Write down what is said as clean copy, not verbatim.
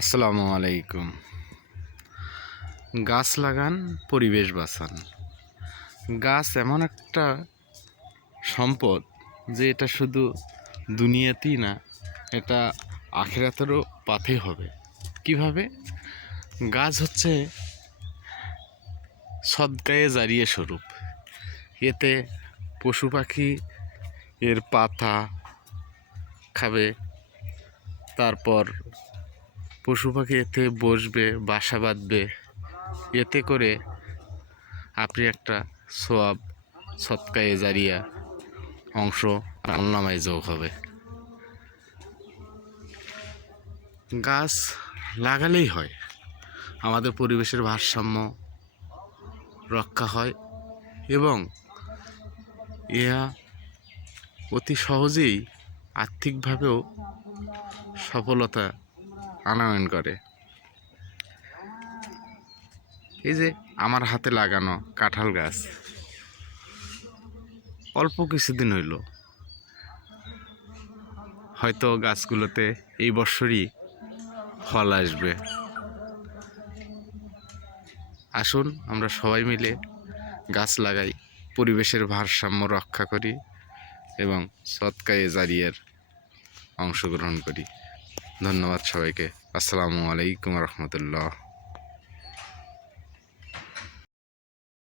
আসসালামু আলাইকুম। গাছ লাগান, পরিবেশ বাঁচান। গাছ এমন একটা সম্পদ যে এটা শুধু দুনিয়াতেই না, এটা আখিরাতেরও পাথেয় হবে। কিভাবে? গাছ হচ্ছে সদকায়ে জারিয়া স্বরূপ। এতে পশু পাখি এর পাতা খাবে, তারপর পশু পাখি এতে বসবে, বাসা বাঁধবে। এতে করে আপনি একটা সওয়াব, সদকায়ে জারিয়া অংশ আমলনামায় যোগ হবে। গাছ লাগালেই হয়, আমাদের পরিবেশের ভারসাম্য রক্ষা হয় এবং ইহা অতি সহজেই আর্থিকভাবেও সফলতা আনয়ন করে। এই যে আমার হাতে লাগানো কাঁঠাল গাছ, অল্প কিছুদিন হইল, হয়তো গাছগুলোতে এই বছরই ফল আসবে। আসুন আমরা সবাই মিলে গাছ লাগাই, পরিবেশের ভারসাম্য রক্ষা করি এবং সদকায়ে জারিয়ার অংশগ্রহণ করি। ধন্যবাদ সবাইকে। আসসালামু আলাইকুম রহমতুল্লাহ।